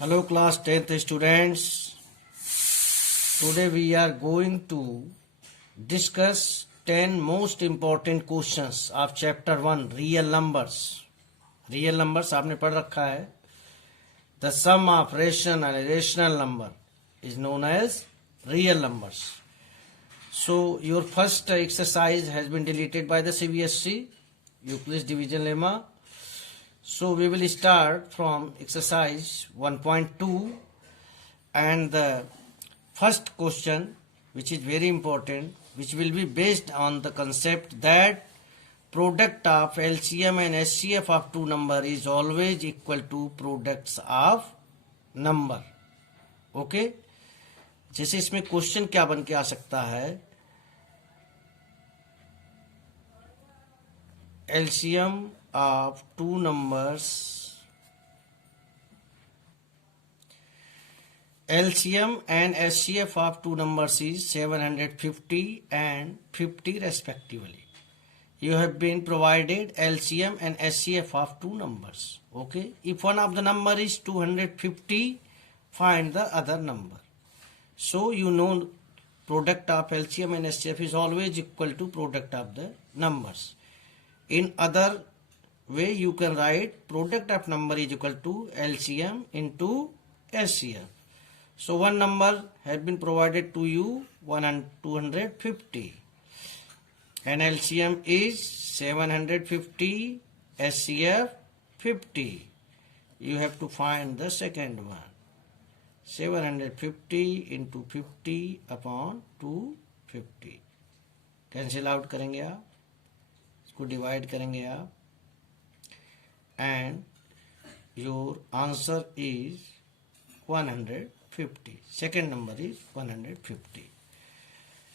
Hello class 10th students. Today we are going to discuss 10 most important questions of chapter 1 real numbers. Real numbers आपने पढ़ रखा है. The sum of rational and irrational number is known as real numbers. So your first exercise has been deleted by the CBSE Euclid's division lemma. So we will start from exercise 1.2 and the first question, which is very important, which will be based on the concept that product of LCM and SCF of two number is always equal to products of number. Okay? जैसे इसमें question क्या बन के आ सकता है, LCM of two numbers, LCM and SCF of two numbers is 750 and 50 respectively. You have been provided LCM and SCF of two numbers. Okay, if one of the number is 250, find the other number. So you know product of LCM and SCF is always equal to product of the numbers. In other way you can write product of number is equal to LCM into SCF. So one number has been provided to you 250 and LCM is 750, SCF 50. You have to find the second one. 750 into 50 upon 250. Cancel out करेंगे आप, इसको divide करेंगे आप, and your answer is 150. Second number is 150.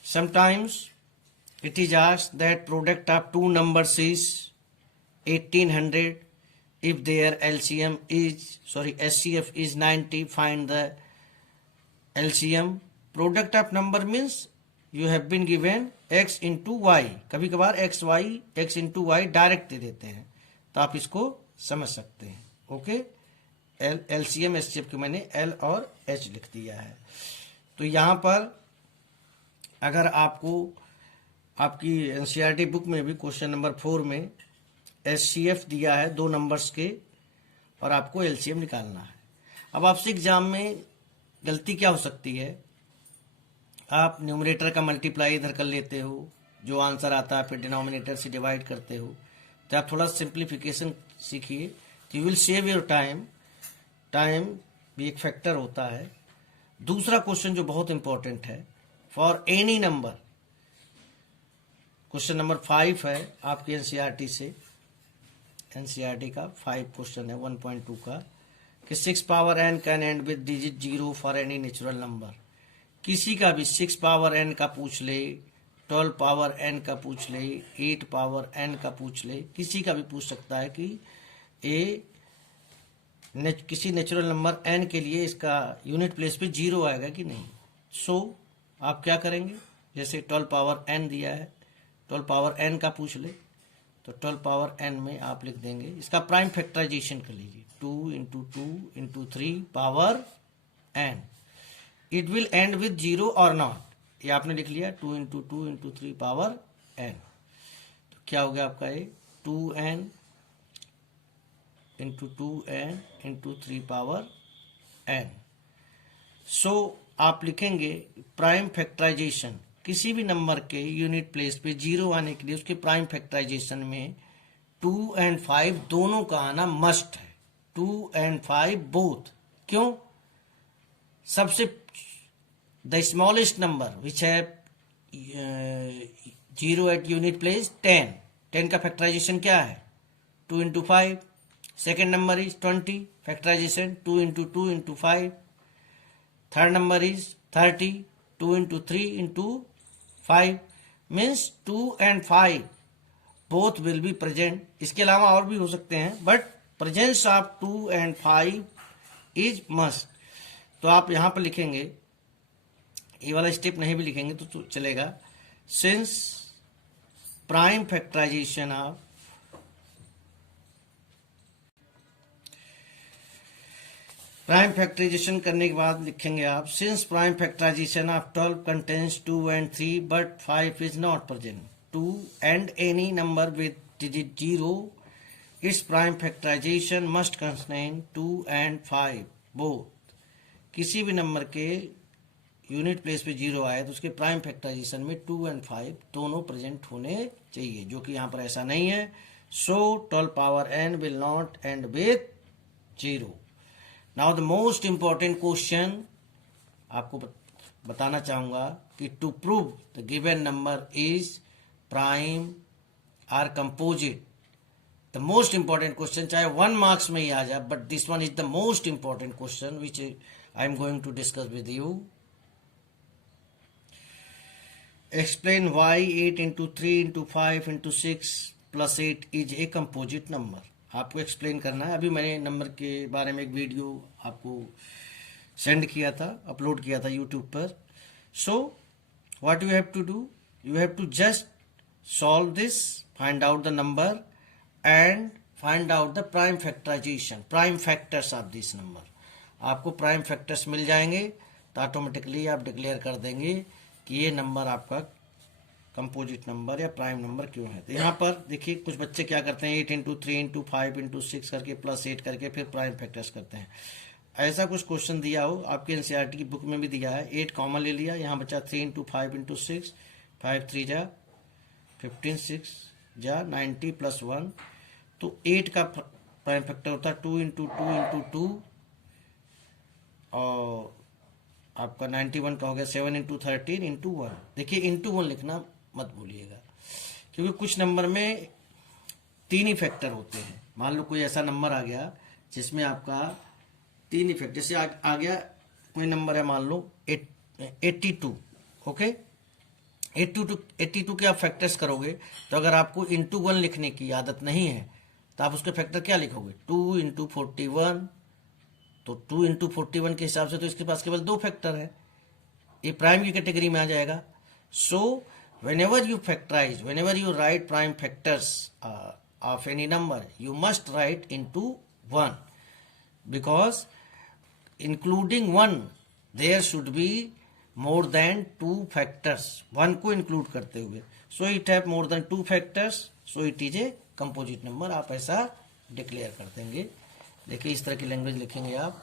Sometimes it is asked that product of two numbers is 1800. If their SCF is 90, find the LCM. Product of number means you have been given x into y. कभी कभार x into y direct दे देते हैं, तो आप इसको समझ सकते हैं. ओके, LCM SCF के मैंने L और H लिख दिया है. तो यहाँ पर अगर आपको आपकी NCERT बुक में भी क्वेश्चन नंबर 4 में SCF दिया है दो नंबर्स के और आपको LCM निकालना है. अब आपसे एग्जाम में गलती क्या हो सकती है, आप न्यूमरेटर का मल्टीप्लाई इधर कर लेते हो, जो आंसर आता है फिर डिनोमिनेटर से डिवाइड करते हो. तो आप थोड़ा सिंप्लीफिकेशन सीखिए, you will save your time. Time भी एक फैक्टर होता है. दूसरा क्वेश्चन जो बहुत इंपॉर्टेंट है, for any number, question number 5 है आपके एनसीईआरटी से. एनसीईआरटी का 5 क्वेश्चन है 1.2 का, कि 6 power n can and with digit 0 for any natural number. किसी का भी 6 पावर n का पूछ ले, 12 पावर n का पूछ ले, 8 पावर n का पूछ ले, किसी का भी पूछ सकता है कि किसी नेचुरल नंबर n के लिए इसका यूनिट प्लेस पे 0 आएगा कि नहीं. सो आप क्या करेंगे, जैसे 12 पावर n दिया है, 12 पावर n का पूछ ले, तो 12 पावर n में आप लिख देंगे, इसका प्राइम फैक्टराइजेशन कर लीजिए, 2 into 2 into 3 power n. It will and with 0 और नॉट, ये आपने लिख लिया 2 into 2 into 3 पावर n. तो क्या हो गया आपका ये 2n into 2n into 3 power n. सो आप लिखेंगे प्राइम फैक्टराइजेशन, किसी भी नंबर के यूनिट प्लेस पे 0 आने के लिए उसके प्राइम फैक्टराइजेशन में 2 and 5 दोनों का आना मस्ट है. 2 and 5 बोथ. क्यों? सबसे द स्मॉलेस्ट नंबर विच है 0 एट यूनिट प्लेस 10. 10 का फैक्टराइजेशन क्या है 2 into 5. Second number is 20, factorization 2 into 2 into 5. Third number is 30, 2 into 3 into 5. Means 2 and 5 both will be present. इसके अलावा और भी हो सकते हैं, but presence of 2 and 5 is must. तो आप यहां पर लिखेंगे, ये वाला स्टेप नहीं भी लिखेंगे तो चलेगा. Since prime factorization of prime factorization करने के बाद लिखेंगे आप, since prime factorization of 12 contains 2 and 3 but 5 is not present, 2 and any number with digit 0, its prime factorization must contain 2 and 5 both. किसी भी नंबर के यूनिट प्लेस पे 0 आए तो उसके प्राइम फैक्टराइजेशन में 2 and 5 दोनों प्रेजेंट होने चाहिए, जो कि यहाँ पर ऐसा नहीं है. So 12 power n will not end with 0. Now the most important question आपको बताना चाहूंगा कि to prove the given number is prime or composite. The most important question, चाहे 1 मार्क्स में ही आ जाए, but this one is the most important question which I am going to discuss with you. Explain why 8 into 3 into 5 into 6 plus 8 is a composite number. आपको explain करना है. अभी मैंने नंबर के बारे में एक वीडियो आपको सेंड किया था, अपलोड किया था यूट्यूब पर. So what you have to do, you have to just solve this, find out the number and find out the prime factorization, prime factors of this number. आपको prime factors मिल जाएंगे तो automatically आप declare कर देंगे कि ये number आपका कंपोजिट नंबर या प्राइम नंबर क्यों है. तो यहाँ पर देखिए कुछ बच्चे क्या करते हैं, 8 into 3 into 5 into 6 करके प्लस 8 करके फिर प्राइम फैक्टर्स करते हैं. ऐसा कुछ क्वेश्चन दिया हो, आपके एनसीईआरटी की बुक में भी दिया है, 8 कॉमन ले लिया, यहाँ बचा 3 into 5 into 6, 5 3 जा 15, 6 जा 90 plus 1. तो 8 का प्राइम फैक्टर होता है 2 into 2 into 2, और आपका 91 का हो गया 7 into 13 into 1. देखिए into 1 लिखना मत भूलिएगा, क्योंकि कुछ नंबर में 3 ही फैक्टर होते हैं. मान लो कोई ऐसा नंबर आ गया जिसमें आपका 3 ही फैक्टर, जैसे आ गया कोई नंबर है मान लो 82. ओके, 82 के आप फैक्टर्स करोगे, तो अगर आपको into 1 लिखने की आदत नहीं है तो आप उसके फैक्टर क्या लिखोगे, 2 into 41. तो 2 into 41 के हिसाब से तो इसके पास केवल 2 फैक्टर है, ये प्राइम की कैटेगरी में आ जाएगा. सो whenever you factorize, whenever you write prime factors of any number, you must write into 1, because including 1 there should be more than 2 factors, 1 को include करते हुए. So it have more than 2 factors, so it is a composite number. आप ऐसा declare कर देंगे. देखिए इस तरह की लैंग्वेज लिखेंगे आप,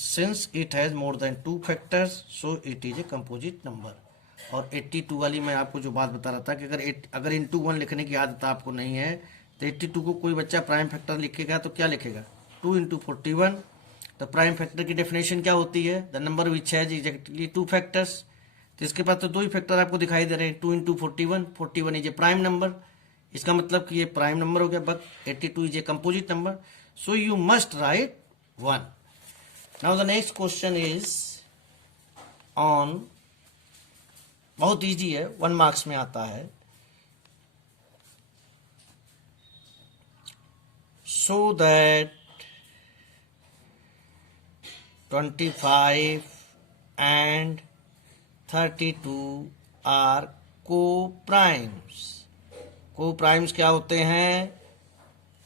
since it has more than 2 factors, so it is a composite number. और 82 वाली मैं आपको जो बात बता रहा था कि अगर into 1 लिखने की आदत आपको नहीं है तो 82 को कोई बच्चा प्राइम फैक्टर लिखेगा तो क्या लिखेगा, 2 into 41. तो प्राइम फैक्टर की डेफिनेशन क्या होती है, the number which has exactly 2 factors. तो इसके पास तो 2 ही फैक्टर आपको दिखाई दे रहे हैं, 2 into 41, 41 is a prime number. इसका मतलब कि ये प्राइम नंबर हो गया, but 82 is a composite number. So you must write 1. Now the next question is on, बहुत इजी है, 1 मार्क्स में आता है. सो दैट 25 and 32 आर को प्राइम्स. को प्राइम्स क्या होते हैं,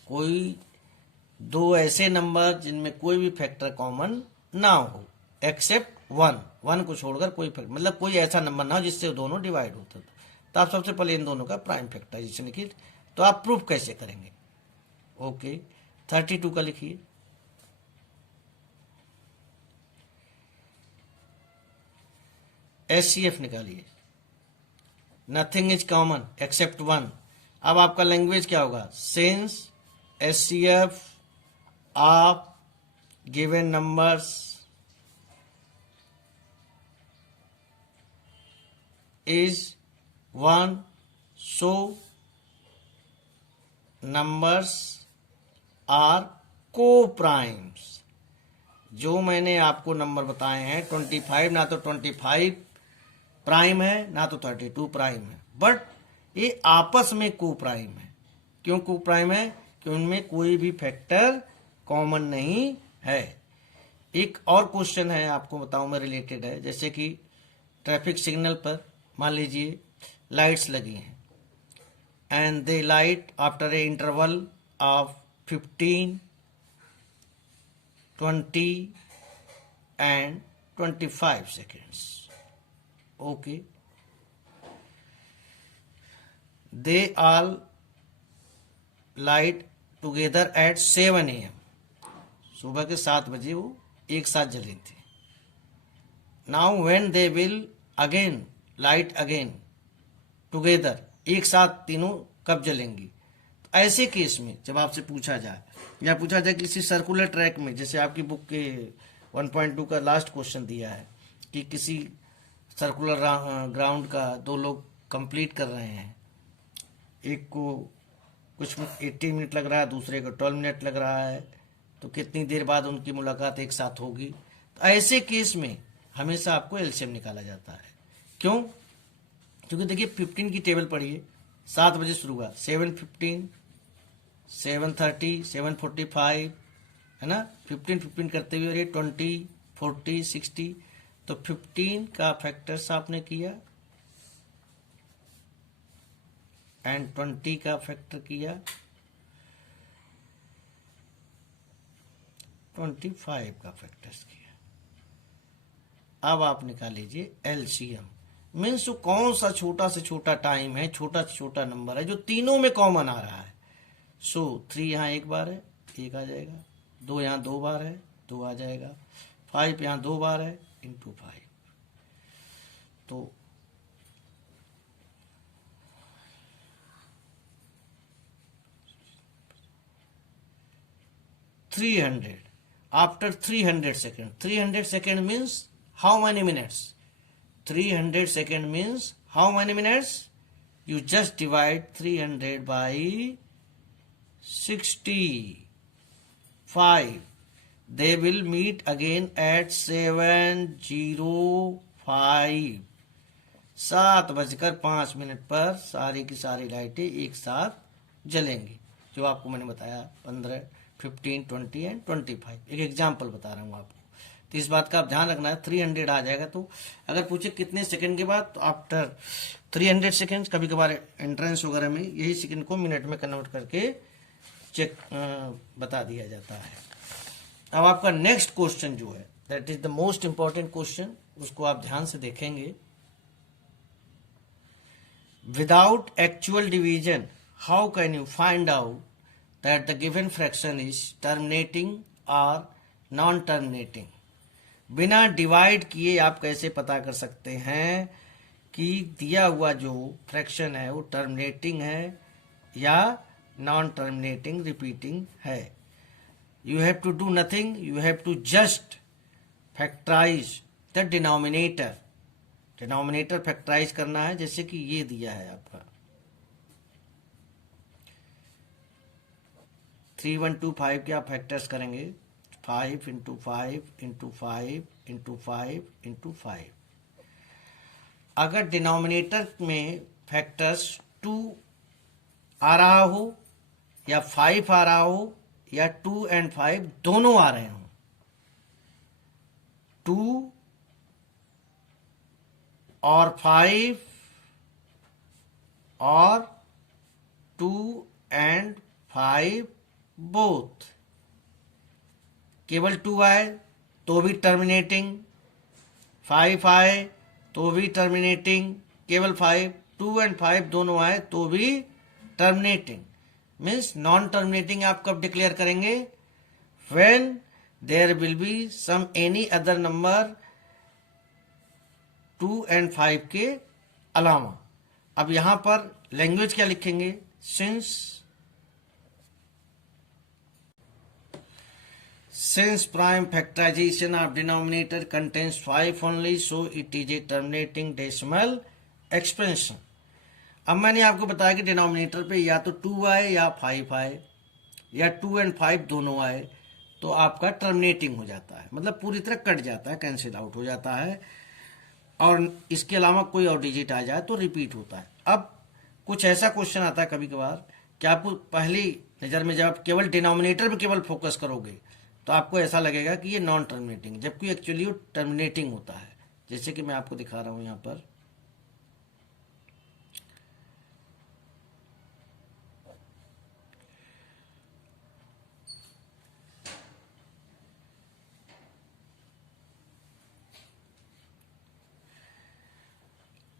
कोई 2 ऐसे नंबर जिनमें कोई भी फैक्टर कॉमन ना हो एक्सेप्ट 1 को छोड़कर कोई फैक्टर, मतलब कोई ऐसा नंबर ना हो जिससे दोनों डिवाइड होते. तो आप सबसे पहले इन दोनों का प्राइम फैक्टराइजेशन लिखिए. तो आप प्रूफ कैसे करेंगे, ओके 32 का लिखिए. HCF निकालिए, नथिंग इज कॉमन एक्सेप्ट 1. अब आपका लैंग्वेज क्या होगा, since HCF of given numbers is 1, so numbers are co-primes. जो मैंने आपको नंबर बताए हैं 25, ना तो 25 प्राइम है ना तो 32 प्राइम है, बट ये आपस में को प्राइम है. क्यों को प्राइम है, कि उनमें कोई भी फैक्टर कॉमन नहीं है. एक और क्वेश्चन है आपको बताऊं मैं, रिलेटेड है. जैसे कि ट्रैफिक सिग्नल पर मान लीजिए लाइट्स लगी हैं and they light after a interval of 15, 20 and 25 seconds. Okay. They all light together at 7 a.m. सुबह के 7 बजे वो एक साथ जली थी. Now when they will again light again together, एक साथ तीनों कब जलेंगी. तो ऐसे केस में जब आपसे पूछा जाए या पूछा जाए किसी सर्कुलर ट्रैक में, जैसे आपकी बुक के 1.2 का लास्ट क्वेश्चन दिया है कि किसी सर्कुलर ग्राउंड का दो लोग कंप्लीट कर रहे हैं, एक को कुछ 80 मिनट लग रहा है, दूसरे को 12 मिनट लग रहा है, तो कितनी देर बाद उनकी मुलाकात एक साथ होगी. तो ऐसे केस में हमेशा आपको एलसीएम निकाला जाता है. क्यों? क्योंकि देखिए 15 की टेबल पढ़िए, 7 बजे शुरू हुआ, 7:15, 7:30, 7:45, है ना. 15 करते हुए ये 20, 40, 60. तो 15 का फैक्टर्स आपने किया एंड 20 का फैक्टर किया, 25 का फैक्टर्स किया. अब आप निकाल लीजिए एलसीएम. मीन्स वो कौन सा छोटा से छोटा टाइम है, छोटा से छोटा नंबर है जो तीनों में कॉमन आ रहा है. सो 3 यहाँ एक बार है, एक आ जाएगा. 2 यहाँ 2 बार है, 2 आ जाएगा. 5 यहाँ 2 बार है, इंटू 5. तो 300. After 300 seconds, 300 seconds means how many minutes? 300 seconds means how many minutes? You just divide 300 by 65. They will meet again at 7:05. 7:05 पर सारी की सारी लाइटें एक साथ जलेंगी. जो आपको मैंने बताया 15, 15, 20 एंड 25. एक एग्जाम्पल बता रहा हूँ आपको. तो इस बात का आप ध्यान रखना है. 300 आ जाएगा. तो अगर पूछे कितने सेकंड के बाद, तो आफ्टर 300 सेकंड. कभी कभार एंट्रेंस वगैरह में यही सेकंड को मिनट में कन्वर्ट करके चेक बता दिया जाता है. अब आपका नेक्स्ट क्वेश्चन जो है, that is the most important question, उसको आप ध्यान से देखेंगे. Without actual division, how can you find out that the given fraction is terminating or non-terminating? बिना डिवाइड किए आप कैसे पता कर सकते हैं कि दिया हुआ जो फ्रैक्शन है वो टर्मिनेटिंग है या नॉन टर्मिनेटिंग रिपीटिंग है. You have to do nothing, you have to just factorize the denominator. Denominator factorize करना है. जैसे कि ये दिया है आपका 3125 के आप फैक्टर्स करेंगे. 5 इंटू 5 इंटू 5 इंटू 5 इंटू 5. अगर डिनोमिनेटर में फैक्टर्स 2 आ रहा हो या 5 आ रहा हो या 2 एंड 5 दोनों आ रहे हो, 2 और 5 और 2 एंड 5 बोथ, केवल 2 आए तो भी टर्मिनेटिंग, 5 आए तो भी टर्मिनेटिंग, केवल 5, 2 एंड 5 दोनों आए तो भी टर्मिनेटिंग. मीन्स नॉन टर्मिनेटिंग आप कब डिक्लेयर करेंगे? When there will be some any other number 2 and 5 के अलावा. अब यहां पर लैंग्वेज क्या लिखेंगे? Since prime factorization of denominator contains 5 only, so it is a terminating decimal expression. अब मैंने आपको बताया कि डिनोमिनेटर पे या तो 2 आए या 5 आए या 2 एंड 5 दोनों आए तो आपका टर्मिनेटिंग हो जाता है, मतलब पूरी तरह कट जाता है, कैंसिल आउट हो जाता है. और इसके अलावा कोई और डिजिट आ जाए तो रिपीट होता है. अब कुछ ऐसा क्वेश्चन आता है कभी कभार कि आपको पहली नज़र में जब आप केवल डिनोमिनेटर पे केवल फोकस करोगे तो आपको ऐसा लगेगा कि ये नॉन टर्मिनेटिंग, जबकि एक्चुअली वो टर्मिनेटिंग होता है. जैसे कि मैं आपको दिखा रहा हूं यहां पर.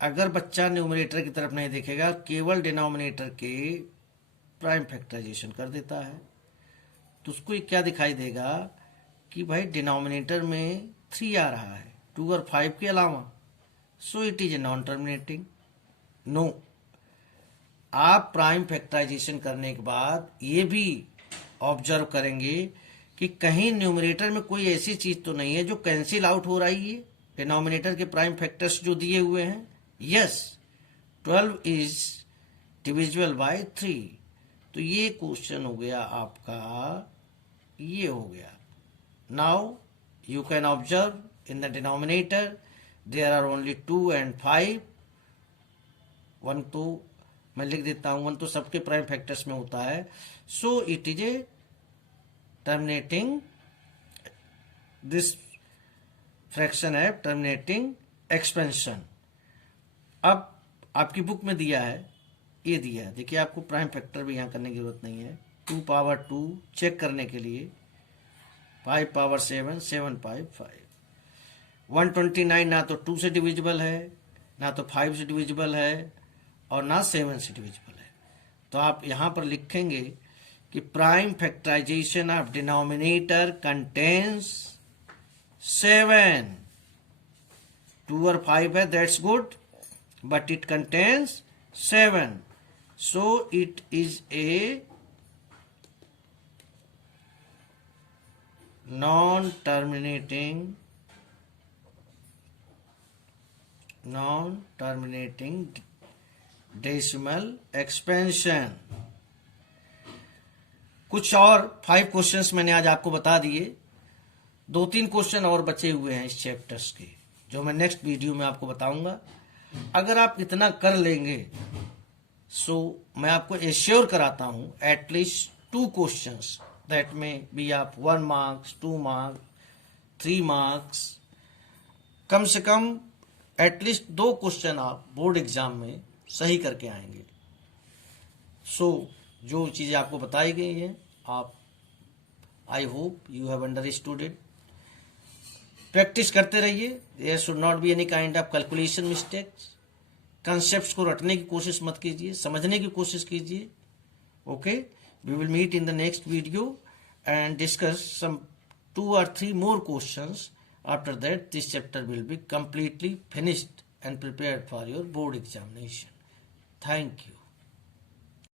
अगर बच्चा न्यूमरेटर की तरफ नहीं देखेगा, केवल डिनोमिनेटर के प्राइम फैक्टराइजेशन कर देता है, तो उसको क्या दिखाई देगा कि भाई डिनोमिनेटर में 3 आ रहा है 2 और 5 के अलावा, so it is a non terminating. No, आप प्राइम फैक्टराइजेशन करने के बाद ये भी ऑब्जर्व करेंगे कि कहीं न्यूमरेटर में कोई ऐसी चीज तो नहीं है जो कैंसिल आउट हो रही है डिनोमिनेटर के प्राइम फैक्टर्स जो दिए हुए हैं। Yes, 12 is divisible by 3। तो ये क्वेश्चन हो गया आपका, ये हो गया। Now you can observe in the denominator there are only 2 and 5। 1 तो मैं लिख देता हूं, 1 तो सबके प्राइम फैक्टर्स में होता है, सो it is A terminating, this fraction है टर्मिनेटिंग एक्सपेंशन। अब आपकी बुक में दिया है, ये दिया है, देखिए आपको प्राइम फैक्टर भी यहाँ करने की जरूरत नहीं है। 2 पावर 2 चेक करने के लिए, 5 पावर 7, 7 5 5। 129 ना तो 2 से डिविजिबल है, ना तो 5 से डिविजिबल है, और ना 7 से डिविजिबल है। तो आप यहां पर लिखेंगे कि prime factorization of denominator contains 7। 2 और 5 है, that's good, but it contains 7, so it is a non terminating decimal expansion. कुछ और 5 क्वेश्चंस मैंने आज आपको बता दिए, 2-3 क्वेश्चन और बचे हुए हैं इस चैप्टर्स के, जो मैं नेक्स्ट वीडियो में आपको बताऊंगा। अगर आप इतना कर लेंगे, सो मैं आपको एश्योर कराता हूं एटलीस्ट 2 क्वेश्चंस दैट में बी आप 1 मार्क्स, 2 मार्क्स, 3 मार्क्स, कम से कम एटलीस्ट 2 क्वेश्चन आप बोर्ड एग्जाम में सही करके आएंगे। सो जो चीजें आपको बताई गई हैं, आप, I hope you have understood it. Practice करते रहिए, there should not be any kind of calculation mistakes. Concepts को रटने की कोशिश मत कीजिए, समझने की कोशिश कीजिए। Okay, we will meet in the next video and discuss some 2 or 3 more questions. After that, this chapter will be completely finished and prepared for your board examination. Thank you.